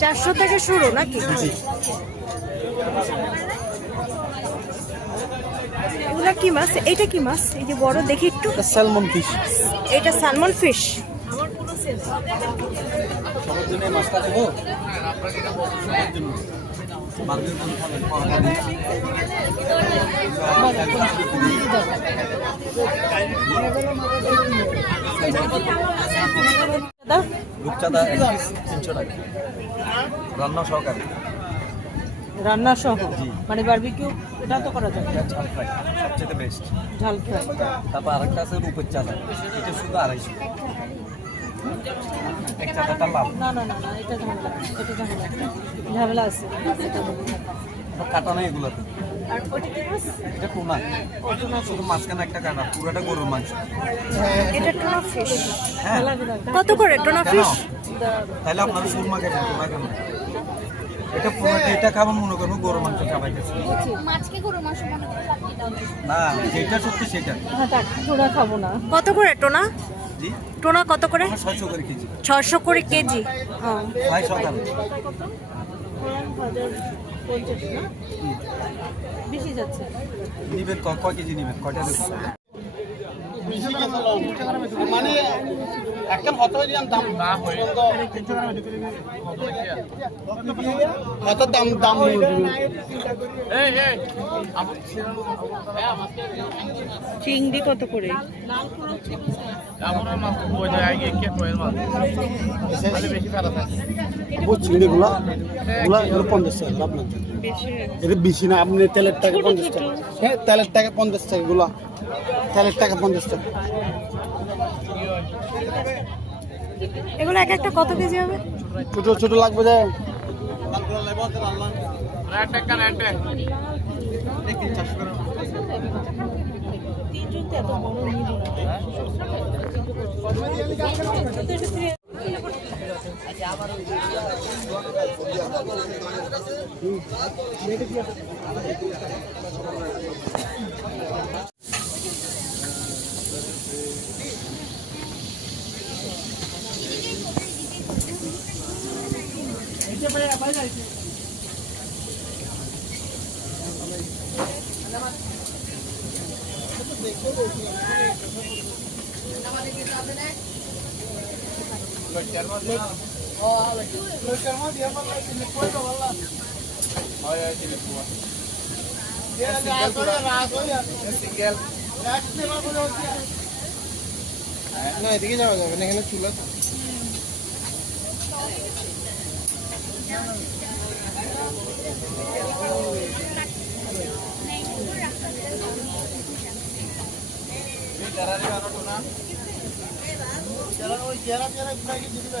চারশো থেকে শুরু নাকি এগুলা কি মাছ এটা কি মাছ এই যে বড় দেখি একটু স্যালমন ফিশ এটা সালমন ফিশ সবার জন্য মাছটা দেবো। রূপচাঁদা এক পিস তিনশো টাকা। রান্না সহকারে। রান্না সহ? মানে বারবিকিউ এটা তো করা এটা ঝাল ফ্রাই সবচেয়ে বেস্ট ঝাল ফ্রাই। তারপর আরেকটা আছে রূপের চাঁদা এটা শুধু আড়াইশো। না না না না এটা ঝামেলা এটা ঝামেলা ঝামেলা আছে এটা বলব না। কাটা নেই এগুলোতে? আর ওটা কি মাছ? এটা টুনা। শুধু মাঝখানে একটা কাটা পুরোটা গরুর মাংস। এটা টোনা ফিশ হ্যাঁ। কত করে? টোনা? ফিশ তাহলে আপনারা সুরমা খেতেন টুনা কেন? এটা পুরোটা এটা খাবেন মনে করব গরুর মাংস মাছকে মনে দাও। না যেটা সত্যি সেটা। হ্যাঁ খাব না। কত করে টোনা? টোনা কত করে? ছশো করে কেজি। হ্যাঁ। যাচ্ছে নিবেন ক- কয় কেজি নিবেন? কয়টা দেবেন মানে একটা কত দিলাম দাম হয়ে কত দাম দাম চিংড়ি কত করে? চিংড়িগুলা? গুলা পঞ্চাশ টাকা আপনার এটা বেশি না আপনি তেলের টাকা পঞ্চাশ টাকা। হ্যাঁ তেলের টাকা পঞ্চাশ টাকা গুলা তেলের টাকা পঞ্চাশ টাকা। এগুলো এক একটা কত কেজি হবে? ছোট ছোট লাগবে যে। না এদিকে যাওয়া যাবে না এখানে চুলা Jalan-jalan lagi juga.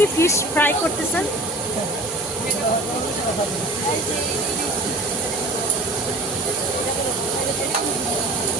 কো ফিশ ফ্রাই করতেছেন? Thank আম্মু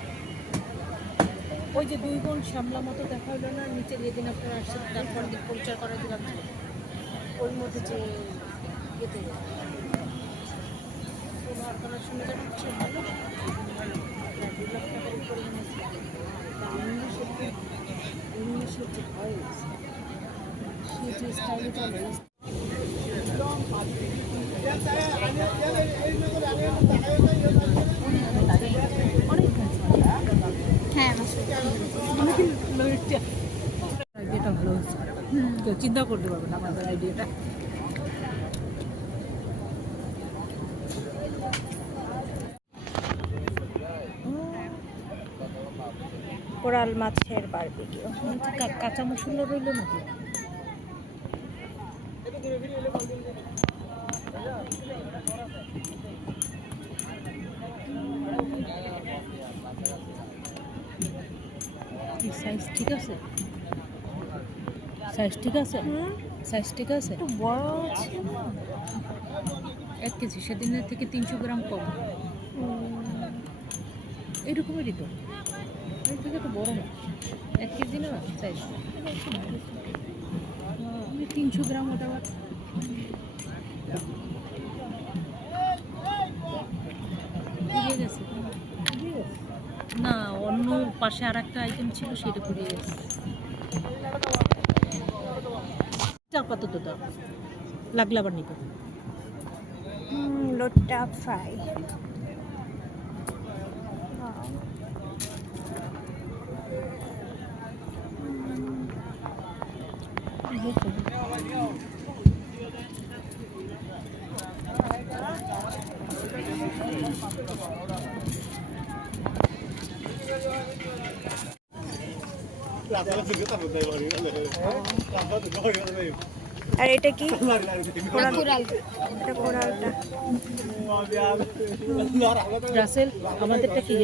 ওই যে দুই বোন শ্যামলা মতো দেখা হলো না নিচে যেদিন আপনারা আসছেন তারপর দিন পরিচয় করে দিলাম ওর মধ্যে যে ইয়েতে ভালো। চিন্তা করতে পারবে না আমাদের আইডিয়াটা। কোরাল মাছের বারবিকিউ কাঁচা মশলা রইল নাকি? সাইজ ঠিক আছে? সাইজ ঠিক আছে? সাইজ ঠিক আছে? একটু বড় আছে এক কেজি সেদিনের থেকে তিনশো গ্রাম কম। এইরকমেরই তো এর থেকে তো বড় না। এক কেজি না সাইজ। তিনশো গ্রাম ওটা আবার। না অন্য পাশে আর একটা আইটেম ছিল সেটা ফুরিয়ে গেছে আপাতত দাও। লাগলে আবার নিব লোটটা ফ্রাই আর এটা কি? কোরাল। এটা কোরালটা। রাসেল আমাদেরটা কি?